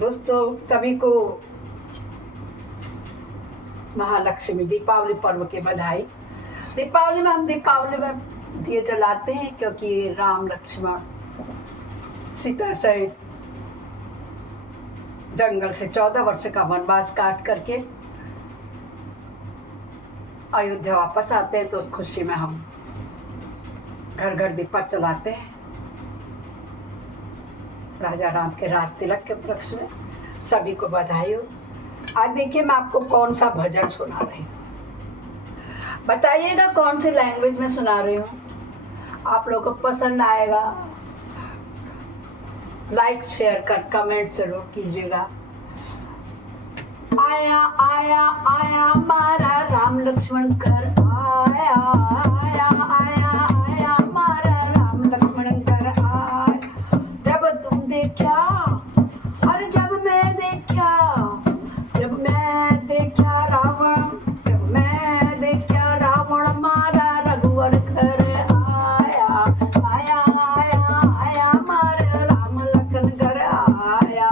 दोस्तों सभी को महालक्ष्मी दीपावली पर्व की बधाई। दीपावली में हम दिए जलाते हैं क्योंकि राम लक्ष्मण सीता सहित जंगल से 14 वर्ष का वनवास काट करके अयोध्या वापस आते हैं, तो उस खुशी में हम घर घर दीपक जलाते हैं। राजा राम के राज तिलक के उपलक्ष्य में सभी को बधाई हो। आज देखिए मैं आपको कौन सा भजन सुना रही हूँ, बताइएगा कौन सी लैंग्वेज में सुना रही हूँ। आप लोगों को पसंद आएगा, लाइक शेयर कर कमेंट जरूर कीजिएगा। आया आया आया हमारा राम लक्ष्मण घर आया, आया आया आया हमारा राम लक्ष्मण घर आया। जब तुम देखा, अरे जब मैं देखा रावण, जब मैं देखा रावण हमारा रघुवर घर आया, आया आया आया हमारा राम लखन घर आया।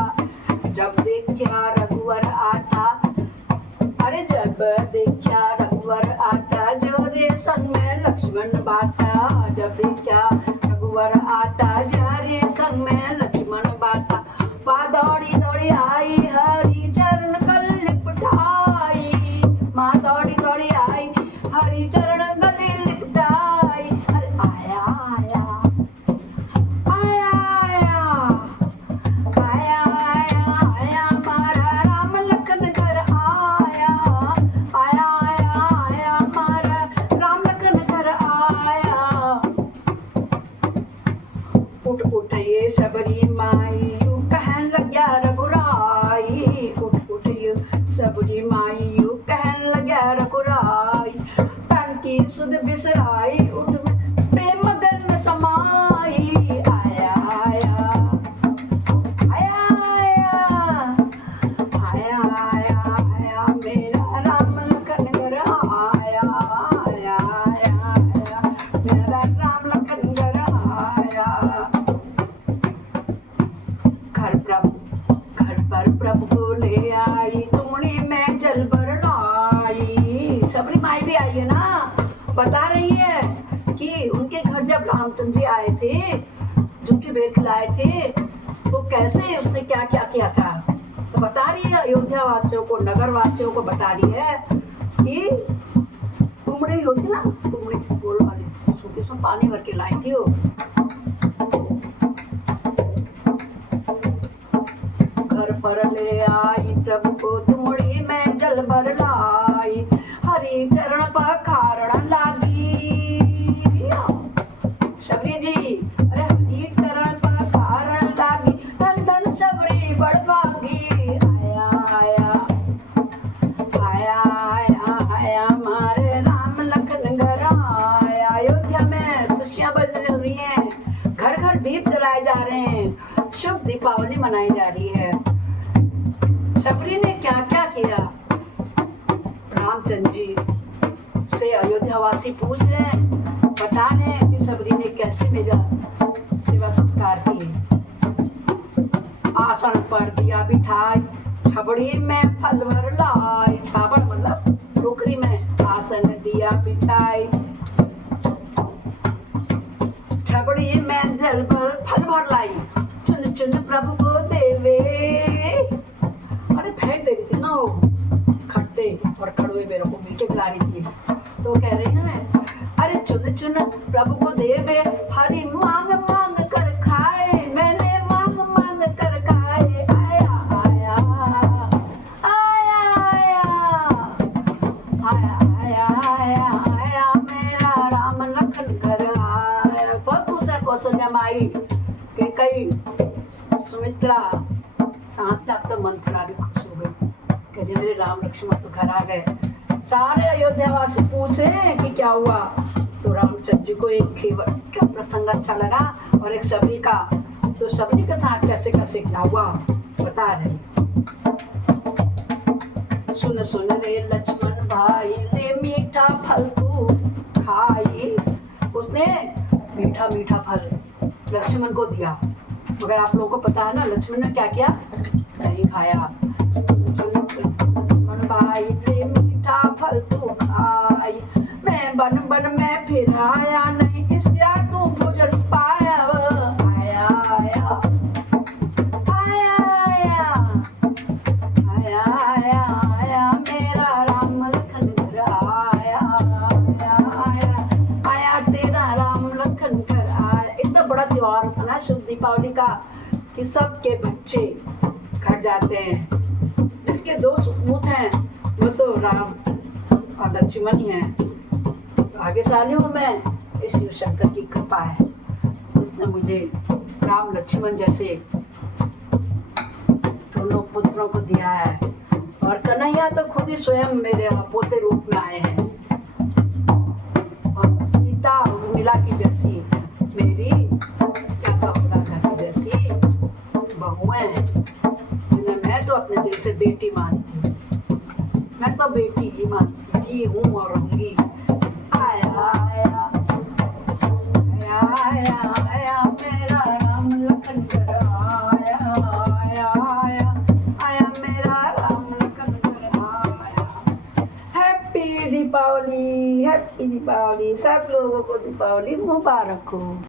जब देखा रघुवर आता, अरे जब देखा रघुवर आता, जोरे संग में लक्ष्मण बाता। जब देखा रघुवर आता, जोरे संग में लक्ष्मण बाता। वह दौड़ी दौड़ी आई हरि चरण कल लिपटाई, माँ दौड़ी दौड़ी आई हरि चरण गले लिपटाई। अरे आया आया आया आया आया आया आया हमारा राम लखन घर आया, आया आया आया हमारा राम लखन घर आया। उठ उठ ये सबरी माई कहन लग्या रघुराई, उठ उठ ये सबरी माई कहन लग्या रघुराई। तन की सुध बिसराई उठ प्रेम गन समाई। आया आया आया आया आया आया मेरा राम लखन घर आया, आया आया आया मेरा राम लखन घर आया। घर पर प्रभु को ले आई, तुमड़ी में जल भर लाई। सबरी माई भी आई है ना, बता रही है कि उनके घर जब रामचंद्र जी आए थे, झूठी बेल खिलाए थे, तो कैसे उसने क्या क्या किया था। तो बता रही है अयोध्या वासियों को, नगर वासियों को बता रही है कि तुमड़ी होती ना, तुमड़ी गोल वाली सूखी उसमें पानी भर के लाई थी वो। घर पर ले आई प्रभु को, तुमड़ी में जल भर लाई, हरि चरण पखारण लागी। शबरी जी, अरे हरि चरण पखारण लागी, धन धन शबरी बड़भागी। आया आया आया आया आया हमारे राम लखन घर आया। अयोध्या में खुशियां बज रही हैं, घर घर दीप जलाए जा रहे हैं, शुभ दीपावली मनाई जा रही है। शबरी ने क्या क्या किया, रामचंद्र जी से अयोध्या वासी पूछ रहे हैं, बता रहे हैं कि शबरी ने कैसे भेजा, सेवा सत्कार किए। आसन पर दिया बिठाई, छबड़ी में फल भर लाई। छाबड़ मतलब टोकरी में आसन दिया बिछाई, छबड़ी में जल भर फल भर लाई। चुन चुन प्रभु को देवे, अरे फेंक दे रही थी ना वो खट्टे और कड़वे मेरे को मीठे खिला रही थी, तो कह रही है अरे चुन चुन प्रभु को देवे, हरि मांग मांग कर खाए, मैंने मांग मांग कर खाए। आया आया आया आया आया आया आया आया मेरा राम लखन घर आया। बहुत खुश है कौशल्या माई के कई सुमित्रा साथ में, अब तो मंत्रा भी खुश हो गई कि मेरे राम लक्ष्मण तो घर आ गए। सारे अयोध्या वासी पूछ रहे हैं कि क्या हुआ, तो रामचंद्र जी को एक खीवर का प्रसंग अच्छा लगा और एक शबरी का, तो शबरी के साथ कैसे कैसे क्या हुआ बता रहे। सुन सुन रे लक्ष्मण भाई, ले मीठा फल तू खाई। उसने मीठा मीठा फल लक्ष्मण को दिया मगर आप लोगों को पता है ना लक्ष्मण ने क्या किया, नहीं खाया। लक्ष्मण भाई रे मीठा फल तू खाई, मैं बन बन में फिर आया, नहीं इसलिए तू भोजन पाया। आया आया आया आया आया आया मेरा राम लखन घर आया, आया आया आया तेरा राम लखन घर आया। इतना बड़ा त्योहार होता ना शुभ दीपावली का कि सबके बच्चे घर जाते हैं। जिसके दो सुपूत हैं वो तो राम और लक्ष्मण ही हैं। तो आगे साली हूँ मैं, इस शिव शंकर की कृपा है, उसने मुझे राम लक्ष्मण जैसे दोनों पुत्रों को दिया है। और कन्हैया तो खुद ही स्वयं मेरे पोते रूप में आए हैं। और सीता उर्मिला की जैसी मेरी क्या राधा की जैसी बहुएं हैं, जिन्हें मैं तो अपने दिल से बेटी मानती हूँ। मैं तो बेटी ही मानती थी, हूँ और रहूंगी। आया आया आया आया आया मेरा राम लखन घर आया, आया आया आया मेरा राम लखन घर आया। Happy Deepawali, happy Deepawali. सब लोगों को दीपावली मुबारक हो।